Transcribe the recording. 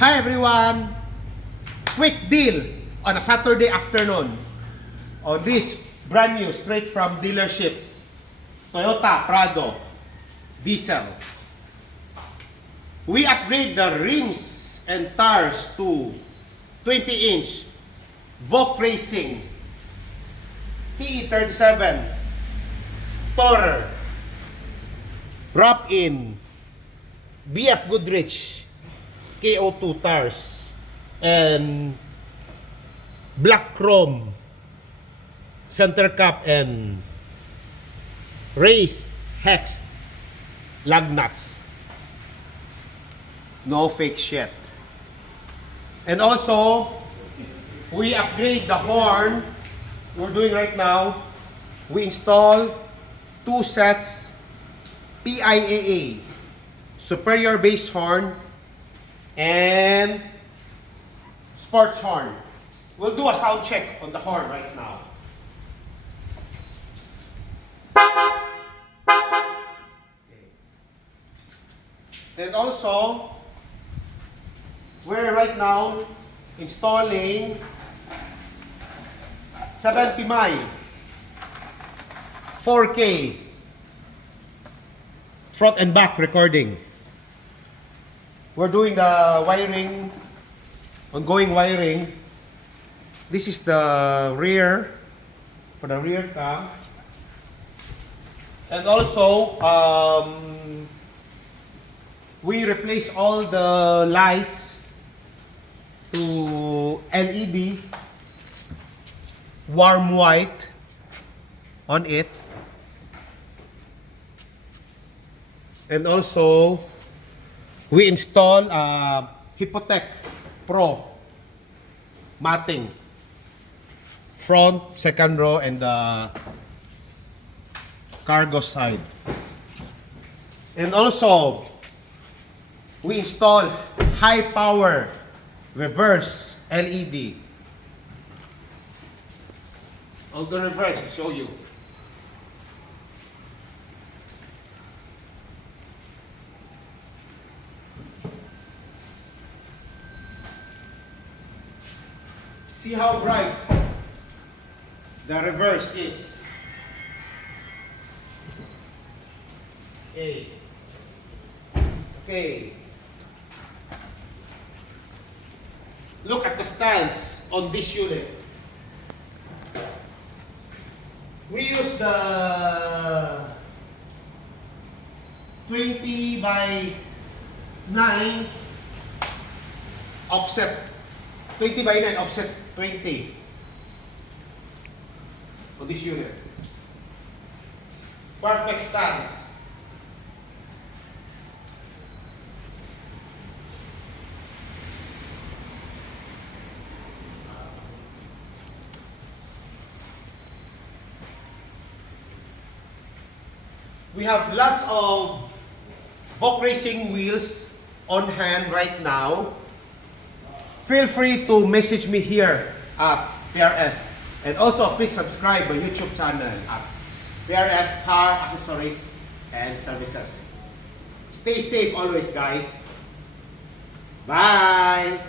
Hi everyone! Quick deal on a Saturday afternoon on this brand new, straight from dealership, Toyota Prado diesel. We upgrade the rims and tires to 20-inch Vogue Racing TE37 Tourer, wrap in BF Goodrich KO2 tires and black chrome center cap and raised hex lug nuts. No fake shit. And also, we upgrade the horn. We're doing right now, we install 2 sets PIAA superior bass horn and sports horn. We'll do a sound check on the horn right now. And also, we're right now installing 70 mile 4K front and back recording. We're doing the wiring, ongoing wiring. This is the rear, for the rear cam. And also, we replace all the lights to LED, warm white on it. And also, we install HIPPOTECH Pro matting, front, second row, and the cargo side. And also, we install high power reverse LED. I'll go reverse and show you. See how bright the reverse is. Okay. Look at the stance on this unit. We use the 20 by 9 offset. 20 by 9 offset 20 on this unit. Perfect stance. We have lots of Vogue Racing wheels on hand right now. Feel free to message me here at PRS. And also, please subscribe my YouTube channel at PRS Car Accessories and Services. Stay safe always, guys. Bye!